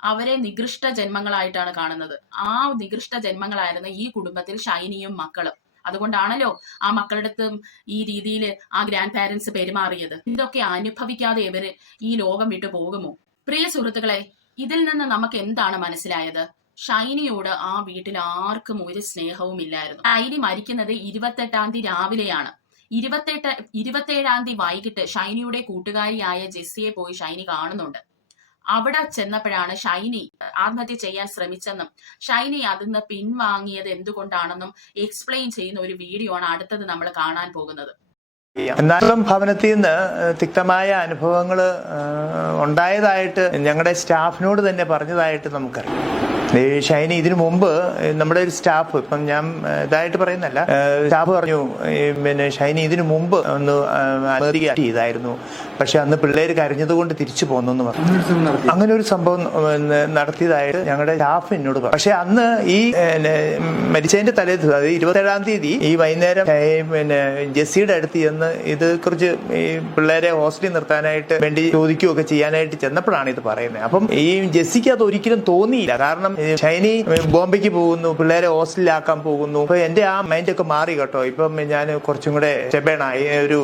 അവരെ നികൃഷ്ട ജന്മങ്ങളായിട്ടാണ് കാണുന്നത്. ആ നികൃഷ്ട ജന്മങ്ങളായിരുന്നു ഈ കുടുംബത്തിൽ ഷൈനിയും മക്കളും. അതുകൊണ്ടാണല്ലോ ആ മക്കളുടെ അടുത്തും ഈ രീതിയിൽ ആ ഗ്രാൻഡ് പാരന്റ്സ് പെരുമാറിയത്. ഇതൊക്കെ അനുഭവിക്കാതെ ഇവര് ഈ ലോകം വിട്ടു പോകുമോ? പ്രിയ സുഹൃത്തുക്കളെ, ഇതിൽ നിന്ന് നമുക്ക് എന്താണ് മനസ്സിലായത്? ഷൈനിയോട് ആ വീട്ടിൽ ആർക്കും ഒരു സ്നേഹവും ഇല്ലായിരുന്നു. ഷൈനി മരിക്കുന്നത് 28-ാം തീയതി രാവിലെയാണ്. 27-ാം തീയതി വൈകിട്ട് ഷൈനിയുടെ കൂട്ടുകാരിയായ ജെസ്സിയെ പോയി ഷൈനി കാണുന്നുണ്ട്. അവിടെ ചെന്നപ്പോഴാണ് ഷൈനി ആത്മഹത്യ ചെയ്യാൻ ശ്രമിച്ചെന്നും ഷൈനി അതിന്ന് പിൻവാങ്ങിയത് എന്തുകൊണ്ടാണെന്നും എക്സ്പ്ലെയിൻ ചെയ്യുന്ന ഒരു വീഡിയോ ആണ് അടുത്തത് നമ്മൾ കാണാൻ പോകുന്നത്. എന്നാലും ഭവനത്തിൽ നിന്ന് തിക്തമായ അനുഭവങ്ങൾ ഉണ്ടായതായിട്ട് ഞങ്ങളുടെ സ്റ്റാഫിനോട് തന്നെ പറഞ്ഞതായിട്ട് നമുക്കറിയാം. ഷൈനി ഇതിനു മുമ്പ് നമ്മുടെ ഒരു സ്റ്റാഫ്, ഇപ്പം ഞാൻ ഇതായിട്ട് പറയുന്നല്ല, സ്റ്റാഫ് പറഞ്ഞു പിന്നെ ഷൈനി ഇതിനു മുമ്പ് ഒന്ന് ആത്മഹത്യ ചെയ്തായിരുന്നു, പക്ഷെ അന്ന് പിള്ളേര് കരഞ്ഞതുകൊണ്ട് തിരിച്ചു പോന്നു എന്ന് പറഞ്ഞു. അങ്ങനെ ഒരു സംഭവം നടത്തിയതായിട്ട് ഞങ്ങളുടെ സ്റ്റാഫ് എന്നോട് പറഞ്ഞു. പക്ഷെ അന്ന് ഈ മരിച്ചതിന്റെ തലേ ദിവസം, അതായത് 27-ാം തീയതി ഈ വൈകുന്നേരം പിന്നെ ജെസ്സിയുടെ അടുത്ത് ചെന്ന് ഇത് കുറിച്ച് ഈ പിള്ളേരെ ഹോസ്റ്റലിൽ നിർത്താനായിട്ട് വേണ്ടി ചോദിക്കുകയൊക്കെ ചെയ്യാനായിട്ട് ചെന്നപ്പോഴാണ് ഇത് പറയുന്നത്. അപ്പം ഈ ജെസ്സിക്ക് അത് ഒരിക്കലും തോന്നിയില്ല. കാരണം ഷൈനി ബോംബെക്ക് പോകുന്നു, പിള്ളേരെ ഹോസ്റ്റലിലാക്കാൻ പോകുന്നു. അപ്പൊ എന്റെ ആ മൈൻഡൊക്കെ മാറി കേട്ടോ. ഇപ്പം ഞാൻ കുറച്ചും കൂടെ സ്റ്റെബേണായി, ഒരു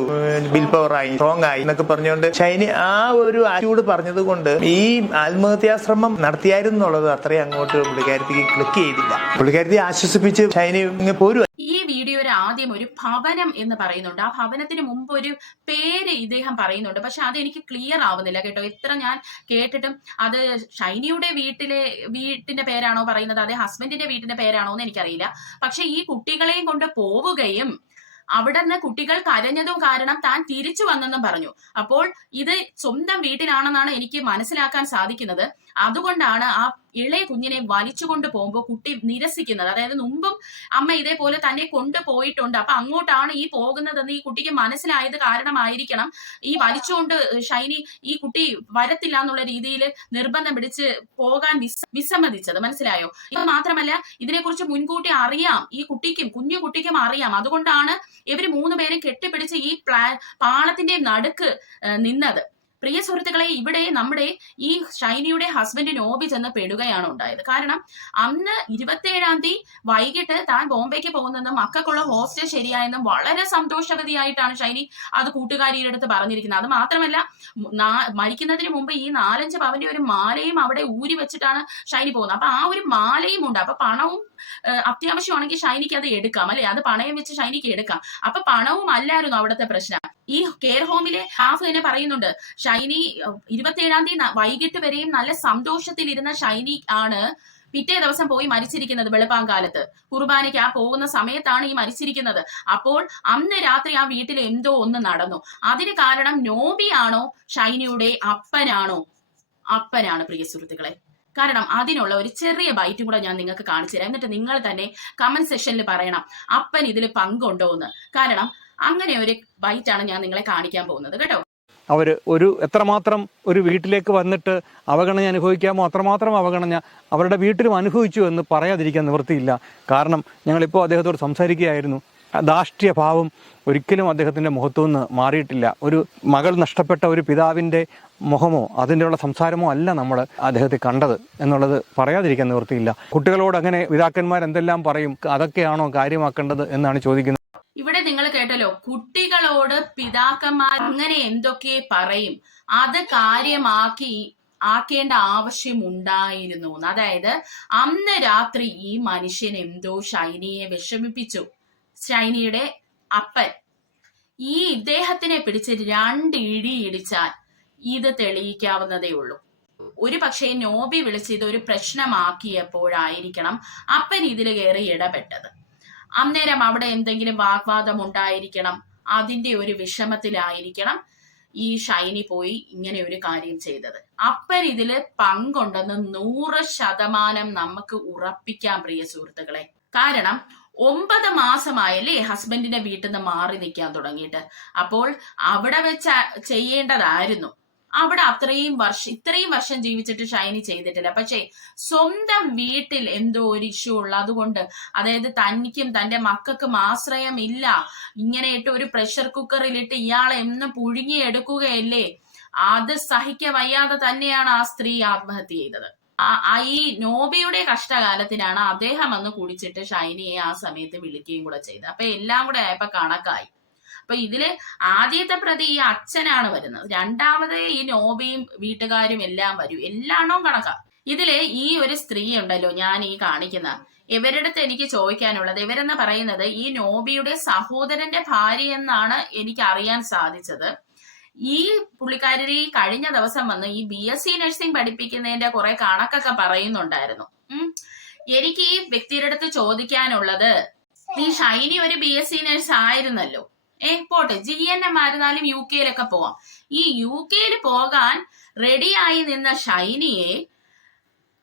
ബിൽ പവറായി, സ്ട്രോങ് ആയി എന്നൊക്കെ പറഞ്ഞുകൊണ്ട് ഷൈനി ആ ഒരു ആറ്റിറ്റ്യൂഡ് പറഞ്ഞത് കൊണ്ട് ഈ ആത്മഹത്യാശ്രമം നടത്തിയായിരുന്നു എന്നുള്ളത് അത്രയും അങ്ങോട്ട് പുള്ളിക്കാരത്തിക്ക് ക്ലിക്ക് ചെയ്തില്ല. പുള്ളിക്കാരത്തി ആശ്വസിപ്പിച്ച് ഷൈനി പോരും. ഈ വീഡിയോയിൽ ആദ്യം ഒരു ഭവനം എന്ന് പറയുന്നുണ്ട്. ആ ഭവനത്തിന് മുമ്പ് ഒരു പേര് ഇദ്ദേഹം പറയുന്നുണ്ട്. പക്ഷെ അത് എനിക്ക് ക്ലിയർ ആവുന്നില്ല കേട്ടോ. എത്ര ഞാൻ കേട്ടിട്ടും അത് ഷൈനിയുടെ വീട്ടിന്റെ പേരാണോ പറയുന്നത്, അതെ ഹസ്ബൻഡിന്റെ വീട്ടിന്റെ പേരാണോ എന്ന് എനിക്കറിയില്ല. പക്ഷെ ഈ കുട്ടികളെയും കൊണ്ട് പോവുകയും അവിടെ നിന്ന് കുട്ടികൾ കരഞ്ഞതും കാരണം താൻ തിരിച്ചു വന്നെന്നും പറഞ്ഞു. അപ്പോൾ ഇത് സ്വന്തം വീട്ടിലാണെന്നാണ് എനിക്ക് മനസ്സിലാക്കാൻ സാധിക്കുന്നത്. അതുകൊണ്ടാണ് ആ ഇളയ കുഞ്ഞിനെ വലിച്ചുകൊണ്ട് പോകുമ്പോൾ കുട്ടി നിരസിക്കുന്നത്. അതായത് മുമ്പും അമ്മ ഇതേപോലെ തന്നെ കൊണ്ടുപോയിട്ടുണ്ട്, അപ്പൊ അങ്ങോട്ടാണ് ഈ പോകുന്നതെന്ന് ഈ കുട്ടിക്ക് മനസ്സിലായത് കാരണമായിരിക്കണം ഈ വലിച്ചുകൊണ്ട് ഷൈനി ഈ കുട്ടി വരത്തില്ല എന്നുള്ള രീതിയിൽ നിർബന്ധം പിടിച്ച് പോകാൻ വിസമ്മതിച്ചത്. മനസ്സിലായോ? ഇത് മാത്രമല്ല, ഇതിനെക്കുറിച്ച് മുൻകൂട്ടി അറിയാം, ഈ കുട്ടിക്കും കുഞ്ഞു കുട്ടിക്കും അറിയാം. അതുകൊണ്ടാണ് ഇവര് 3 പേരും കെട്ടിപ്പിടിച്ച് ഈ പാളത്തിന്റെ നടുക്ക് നിന്നത്. പ്രിയ സുഹൃത്തുക്കളെ, ഇവിടെ നമ്മുടെ ഈ ഷൈനിയുടെ ഹസ്ബൻഡ് നോബി ചെന്ന് പെടുകയാണ് ഉണ്ടായത്. കാരണം അന്ന് 27-ാം തീയതി വൈകിട്ട് താൻ ബോംബെക്ക് പോകുന്നതെന്നും മക്കൾക്കുള്ള ഹോസ്റ്റൽ ശരിയായെന്നും വളരെ സന്തോഷവതിയായിട്ടാണ് ഷൈനി അത് കൂട്ടുകാരിയുടെ അടുത്ത് പറഞ്ഞിരിക്കുന്നത്. അത് മാത്രമല്ല, മരിക്കുന്നതിന് മുമ്പ് ഈ 4-5 പവന്റെ ഒരു മാലയും അവിടെ ഊരി വെച്ചിട്ടാണ് ഷൈനി പോകുന്നത്. അപ്പൊ ആ ഒരു മാലയും ഉണ്ട്. അപ്പൊ പണവും അത്യാവശ്യമാണെങ്കിൽ ഷൈനിക്ക് അത് എടുക്കാം, അല്ലെ? അത് പണയം വെച്ച് ഷൈനിക്ക് എടുക്കാം. അപ്പൊ പണവും അല്ലായിരുന്നു അവിടുത്തെ പ്രശ്നം. ഈ കെയർ ഹോമിലെ സ്റ്റാഫ് തന്നെ പറയുന്നുണ്ട്, ഷൈനി 27-ാം തീയതി വൈകിട്ട് വരെയും നല്ല സന്തോഷത്തിലിരുന്ന ഷൈനി ആണ് പിറ്റേ ദിവസം പോയി മരിച്ചിരിക്കുന്നത്. വെളുപ്പാങ്കാലത്ത് കുർബാനയ്ക്ക് ആ പോകുന്ന സമയത്താണ് ഈ മരിച്ചിരിക്കുന്നത്. അപ്പോൾ അന്ന് രാത്രി ആ വീട്ടിൽ എന്തോ ഒന്ന് നടന്നു. അതിന് കാരണം നോബിയാണോ ഷൈനിയുടെ അപ്പനാണോ? അപ്പനാണ് പ്രിയ സുഹൃത്തുക്കളെ. കാരണം അതിനുള്ള ഒരു ചെറിയ ബൈറ്റും കൂടെ ഞാൻ നിങ്ങൾക്ക് കാണിച്ചു തരാം. എന്നിട്ട് നിങ്ങൾ തന്നെ കമന്റ് സെക്ഷനിൽ പറയണം അപ്പൻ ഇതിൽ പങ്കുണ്ടോ എന്ന്. കാരണം അങ്ങനെ ഒരു ബൈറ്റാണ് ഞാൻ നിങ്ങളെ കാണിക്കാൻ പോകുന്നത് കേട്ടോ. അവർ ഒരു എത്രമാത്രം ഒരു വീട്ടിലേക്ക് വന്നിട്ട് അവഗണന അനുഭവിക്കാമോ അത്രമാത്രം അവഗണന അവരുടെ വീട്ടിലും അനുഭവിച്ചു എന്ന് പറയാതിരിക്കാൻ നിവൃത്തിയില്ല. കാരണം ഞങ്ങളിപ്പോൾ അദ്ദേഹത്തോട് സംസാരിക്കുകയായിരുന്നു. ധാർഷ്ട്യഭാവം ഒരിക്കലും അദ്ദേഹത്തിൻ്റെ മുഖത്തുനിന്ന് മാറിയിട്ടില്ല. ഒരു മകൾ നഷ്ടപ്പെട്ട ഒരു പിതാവിൻ്റെ മുഖമോ അതിൻ്റെയുള്ള സംസാരമോ അല്ല നമ്മൾ അദ്ദേഹത്തെ കണ്ടത് എന്നുള്ളത് പറയാതിരിക്കാൻ നിവൃത്തിയില്ല. കുട്ടികളോട് അങ്ങനെ പിതാക്കന്മാർ എന്തെല്ലാം പറയും, അതൊക്കെയാണോ കാര്യമാക്കേണ്ടത് എന്നാണ് ചോദിക്കുന്നത്. ഇവിടെ നിങ്ങൾ കേട്ടല്ലോ, കുട്ടികളോട് പിതാക്കന്മാർ അങ്ങനെ എന്തൊക്കെ പറയും, അത് ആക്കേണ്ട ആവശ്യമുണ്ടായിരുന്നു. അതായത് അന്ന് രാത്രി ഈ മനുഷ്യൻ എന്തോ ഷൈനിയെ വിഷമിപ്പിച്ചു. ഷൈനിയുടെ അപ്പൻ ഈ ഇദ്ദേഹത്തിനെ പിടിച്ച് 2 ഇടി ഇടിച്ചാൽ ഇത് തെളിയിക്കാവുന്നതേ ഉള്ളൂ. ഒരു പക്ഷേ നോബി വിളിച്ച് ഇതൊരു പ്രശ്നമാക്കിയപ്പോഴായിരിക്കണം അപ്പൻ ഇതിൽ കയറി ഇടപെട്ടത്. അന്നേരം അവിടെ എന്തെങ്കിലും വാഗ്വാദം ഉണ്ടായിരിക്കണം, അതിന്റെ ഒരു വിഷമത്തിലായിരിക്കണം ഈ ഷൈനി പോയി ഇങ്ങനെ ഒരു കാര്യം ചെയ്തത്. അപ്പൻ ഇതില് പങ്കുണ്ടെന്ന് 100% നമുക്ക് ഉറപ്പിക്കാം പ്രിയ സുഹൃത്തുക്കളെ. കാരണം 9 മാസമായല്ലേ ഹസ്ബൻഡിന്റെ വീട്ടിൽ നിന്ന് മാറി നിൽക്കാൻ തുടങ്ങിയിട്ട്. അപ്പോൾ അവിടെ വെച്ച് ചെയ്യേണ്ടതായിരുന്നു. അവിടെ ഇത്രയും വർഷം ജീവിച്ചിട്ട് ഷൈനി ചെയ്തിട്ടില്ല. പക്ഷേ സ്വന്തം വീട്ടിൽ എന്തോ ഒരു ഇഷ്യൂ ഉള്ളതുകൊണ്ട്, അതായത് തനിക്കും തന്റെ മക്കൾക്കും ആശ്രയമില്ല, ഇങ്ങനെ ഇട്ട് ഒരു പ്രഷർ കുക്കറിലിട്ട് ഇയാളെ എന്നും പുഴുങ്ങിയെടുക്കുകയല്ലേ, അത് സഹിക്ക വയ്യാതെ തന്നെയാണ് ആ സ്ത്രീ ആത്മഹത്യ ചെയ്തത്. ഈ നോബിയുടെ കഷ്ടകാലത്തിനാണ് അദ്ദേഹം അന്ന് കുടിച്ചിട്ട് ഷൈനിയെ ആ സമയത്ത് വിളിക്കുകയും കൂടെ ചെയ്തത്. അപ്പൊ എല്ലാം കൂടെ ആയപ്പോ കണക്കായി. അപ്പൊ ഇതില് ആദ്യത്തെ പ്രതി ഈ അച്ഛനാണ് വരുന്നത്, രണ്ടാമത് ഈ നോബിയും വീട്ടുകാരും എല്ലാം വരും, എല്ലാണോ കണക്കാ. ഇതില് ഈ ഒരു സ്ത്രീ ഉണ്ടല്ലോ ഞാൻ ഈ കാണിക്കുന്ന, ഇവരുടെ അടുത്ത് എനിക്ക് ചോദിക്കാനുള്ളത്, ഇവരെന്ന് പറയുന്നത് ഈ നോബിയുടെ സഹോദരന്റെ ഭാര്യ എന്നാണ് എനിക്ക് അറിയാൻ സാധിച്ചത്. ഈ പുള്ളിക്കാരി കഴിഞ്ഞ ദിവസം വന്ന് ഈ BSc നഴ്സിംഗ് പഠിപ്പിക്കുന്നതിന്റെ കുറെ കണക്കൊക്കെ പറയുന്നുണ്ടായിരുന്നു. എനിക്ക് ഈ വ്യക്തിയുടെ അടുത്ത് ചോദിക്കാനുള്ളത്, ഈ ഷൈനി ഒരു BSc നഴ്സ് ആയിരുന്നല്ലോ, പോട്ടെ GNM ആയിരുന്നാലും UK പോവാം. ഈ UK പോകാൻ റെഡിയായി നിന്ന ഷൈനിയെ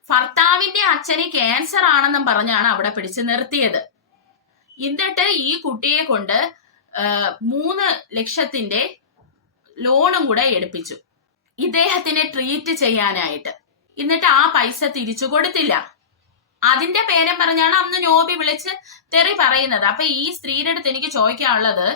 ഭർത്താവിന്റെ അച്ഛന് ക്യാൻസർ ആണെന്നും പറഞ്ഞാണ് അവിടെ പിടിച്ചു നിർത്തിയത്. എന്നിട്ട് ഈ കുട്ടിയെ കൊണ്ട് 3 ലക്ഷത്തിന്റെ ലോണും കൂടെ എടുപ്പിച്ചു ഇദ്ദേഹത്തിനെ ട്രീറ്റ് ചെയ്യാനായിട്ട്. എന്നിട്ട് ആ പൈസ തിരിച്ചു കൊടുത്തില്ല. അതിന്റെ പേരും പറഞ്ഞാണ് അന്ന് നോബി വിളിച്ച് തെറി പറയുന്നത്. അപ്പൊ ഈ സ്ത്രീയുടെ അടുത്ത് എനിക്ക് ചോദിക്കാനുള്ളത്,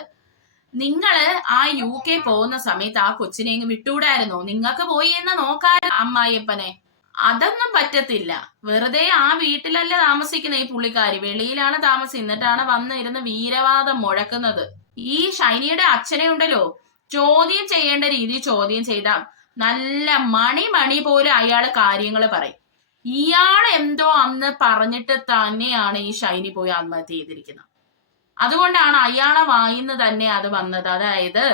നിങ്ങള് ആ UK പോകുന്ന സമയത്ത് ആ കൊച്ചിനെ ഇങ്ങ് വിട്ടുകൂടായിരുന്നോ? നിങ്ങൾക്ക് പോയി എന്ന് നോക്കാൻ അമ്മായിയപ്പനെ. അതൊന്നും പറ്റത്തില്ല. വെറുതെ ആ വീട്ടിലല്ല താമസിക്കുന്ന ഈ പുള്ളിക്കാരി, വെളിയിലാണ് താമസിച്ചിട്ടാണ് വന്നിരുന്ന് വീരവാദം മുഴക്കുന്നത്. ഈ ഷൈനിയുടെ അച്ഛനെ ഉണ്ടല്ലോ, ചോദ്യം ചെയ്യേണ്ട രീതി ചോദ്യം ചെയ്ത നല്ല മണി പോലെ അയാള് കാര്യങ്ങൾ പറയും. ഇയാൾ എന്തോ അന്ന് പറഞ്ഞിട്ട് തന്നെയാണ് ഈ ഷൈനി പോയി ആത്മഹത്യ ചെയ്തിരിക്കുന്നത്. അതുകൊണ്ടാണ് അയാളെ വായിന്ന് തന്നെ അത് വന്നത്. അതായത്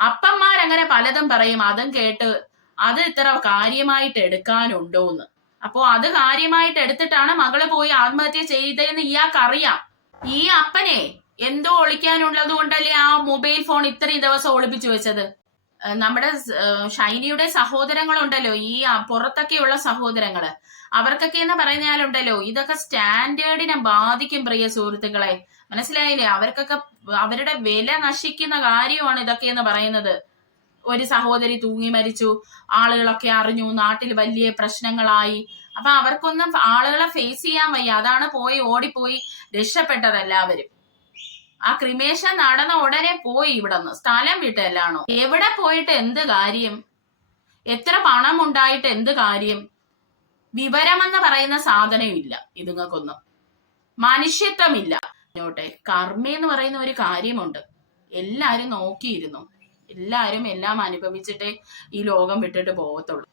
അപ്പന്മാരങ്ങനെ പലതും പറയും, അതും കേട്ട് അത് ഇത്ര കാര്യമായിട്ട് എടുക്കാനുണ്ടോന്ന്. അപ്പോ അത് കാര്യമായിട്ട് എടുത്തിട്ടാണ് മകള് പോയി ആത്മഹത്യ ചെയ്തതെന്ന് ഇയാൾക്കറിയാം. ഈ അപ്പനെ എന്തോ ഒളിക്കാനുള്ളത് കൊണ്ടല്ലേ ആ മൊബൈൽ ഫോൺ ഇത്രയും ദിവസം ഒളിപ്പിച്ചു വെച്ചത്. നമ്മുടെ ഷൈനിയുടെ സഹോദരങ്ങളുണ്ടല്ലോ, ഈ പുറത്തൊക്കെയുള്ള സഹോദരങ്ങള്, അവർക്കൊക്കെ എന്ന് പറഞ്ഞാലുണ്ടല്ലോ ഇതൊക്കെ സ്റ്റാൻഡേർഡിനെ ബാധിക്കും പ്രിയ സുഹൃത്തുക്കളെ. മനസ്സിലായില്ലേ? അവർക്കൊക്കെ അവരുടെ വില നശിക്കുന്ന കാര്യമാണ് ഇതൊക്കെ എന്ന് പറയുന്നത്. ഒരു സഹോദരി തൂങ്ങി മരിച്ചു, ആളുകളൊക്കെ അറിഞ്ഞു, നാട്ടിൽ വലിയ പ്രശ്നങ്ങളായി. അപ്പൊ അവർക്കൊന്നും ആളുകളെ ഫേസ് ചെയ്യാൻ വയ്യ. അതാണ് ഓടിപ്പോയി രക്ഷപ്പെട്ടത് എല്ലാവരും. ആ ക്രിമേഷൻ നടന്ന ഉടനെ പോയി ഇവിടെന്ന് സ്ഥലം വിട്ടല്ലാണോ? എവിടെ പോയിട്ട് എന്ത് കാര്യം? എത്ര പണം ഉണ്ടായിട്ട് എന്ത് കാര്യം? വിവരമെന്ന് പറയുന്ന സാധനം ഇല്ല ഇതുങ്ങൾക്കൊന്നും, മനുഷ്യത്വമില്ല. കർമ്മയെന്ന് പറയുന്ന ഒരു കാര്യമുണ്ട്. എല്ലാരും നോക്കിയിരുന്നു, എല്ലാരും എല്ലാം അനുഭവിച്ചിട്ടേ ഈ ലോകം വിട്ടിട്ട് പോകത്തുള്ളൂ.